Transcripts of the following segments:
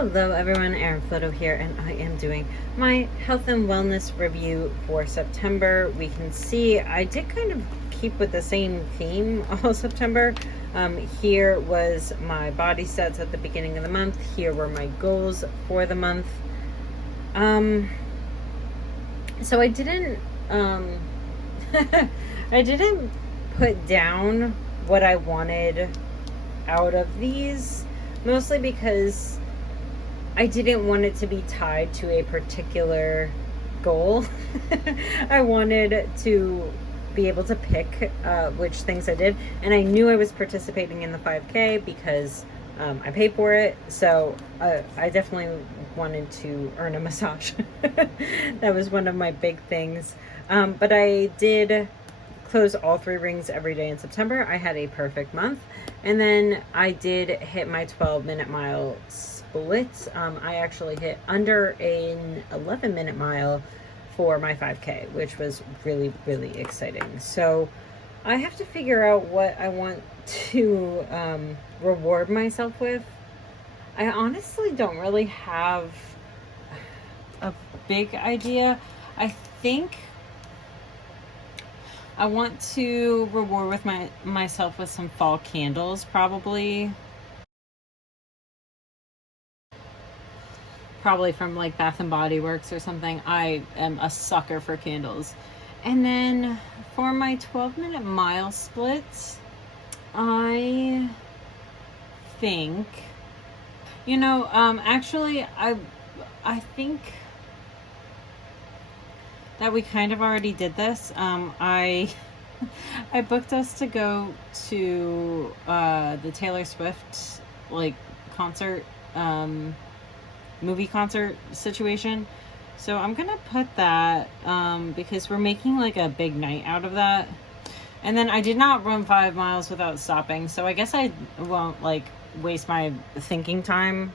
Hello everyone, Erin Floto here, and I am doing my health and wellness review for September. We can see I did kind of keep with the same theme all September. Here was my body stats at the beginning of the month. Here were my goals for the month. So I didn't I didn't put down what I wanted out of these, mostly because I didn't want it to be tied to a particular goal. I wanted to be able to pick which things I did, and I knew I was participating in the 5K because I paid for it, so I definitely wanted to earn a massage. That was one of my big things. But I did close all 3 rings every day in September. I had a perfect month. And then I did hit my 12-minute mile split. I actually hit under an 11-minute mile for my 5K, which was really, really exciting. So I have to figure out what I want to reward myself with. I honestly don't really have a big idea. I think I want to reward with myself with some fall candles, probably from like Bath and Body Works or something. I am a sucker for candles. And then for my 12-minute mile split, I think, actually I think that we kind of already did this. I booked us to go to the Taylor Swift concert, movie concert situation. So I'm gonna put that because we're making like a big night out of that. And then I did not run 5 miles without stopping, so I guess I won't waste my thinking time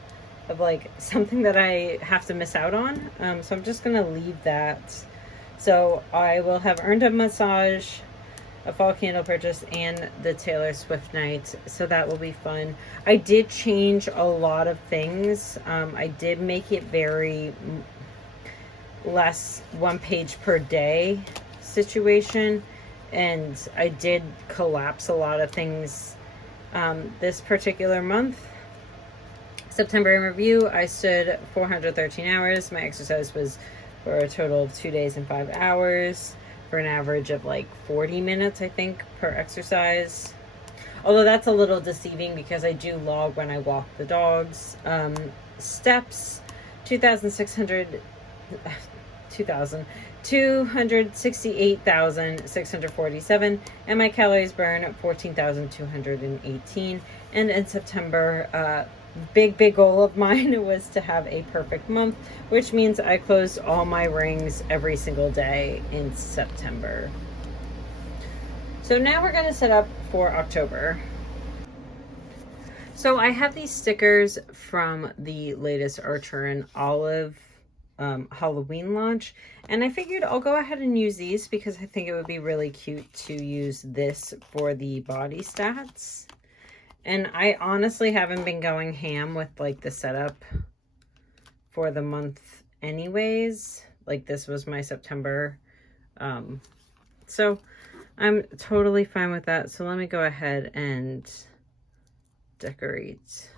of something that I have to miss out on. So I'm just gonna leave that. So I will have earned a massage, a fall candle purchase, and the Taylor Swift night. So that will be fun. I did change a lot of things. I did make it very less 1 page per day situation. And I did collapse a lot of things this particular month. September in review, I stood 413 hours. My exercise was for a total of 2 days and 5 hours, for an average of 40 minutes, I think, per exercise. Although that's a little deceiving because I do log when I walk the dogs. Steps, 268,647, and my calories burn 14,218. And in September, big goal of mine was to have a perfect month, which means I closed all my rings every single day in September. So now we're going to set up for October. So I have these stickers from the latest Archer and Olive Halloween launch, and I figured I'll go ahead and use these because I think it would be really cute to use this for the body stats. And I honestly haven't been going ham with the setup for the month anyways. This was my September. So I'm totally fine with that. So let me go ahead and decorate.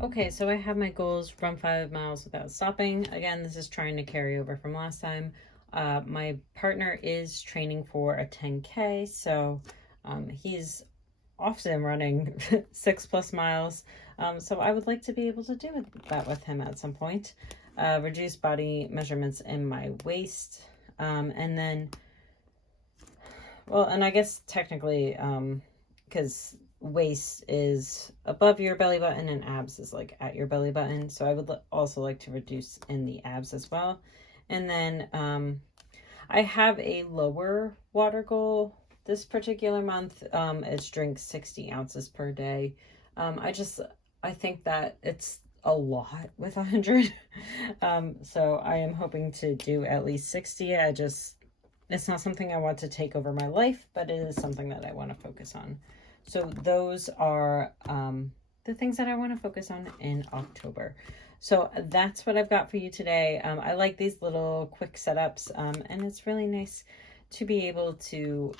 Okay, so I have my goals: run 5 miles without stopping. Again, this is trying to carry over from last time. My partner is training for a 10K, so he's often running 6+ miles. So I would like to be able to do that with him at some point. Reduce body measurements in my waist. And then, well, and I guess technically, because waist is above your belly button and abs is like at your belly button. So I would also like to reduce in the abs as well. And then I have a lower water goal this particular month. It's drink 60 ounces per day. I think that it's a lot with 100. So I am hoping to do at least 60. It's not something I want to take over my life, but it is something that I want to focus on. So those are the things that I want to focus on in October. So that's what I've got for you today. I like these little quick setups, and it's really nice to be able to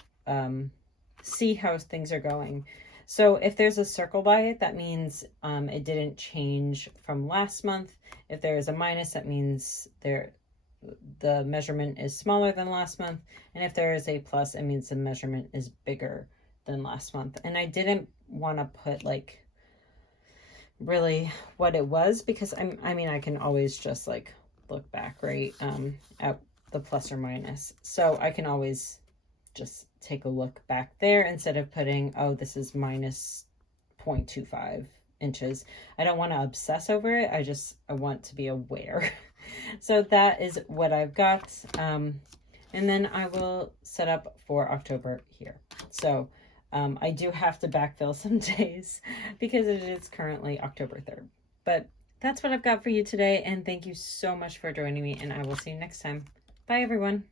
see how things are going. So if there's a circle by it, that means it didn't change from last month. If there is a minus, that means the measurement is smaller than last month. And if there is a plus, it means the measurement is bigger than last month. And I didn't want to put like really what it was, because I mean, I can always just like look back, right, at the plus or minus. So I can always just take a look back there instead of putting, oh, this is minus 0.25 inches. I don't want to obsess over it. I want to be aware. So that is what I've got. And then I will set up for October here. So I do have to backfill some days because it is currently October 3rd. But that's what I've got for you today. And thank you so much for joining me. And I will see you next time. Bye, everyone.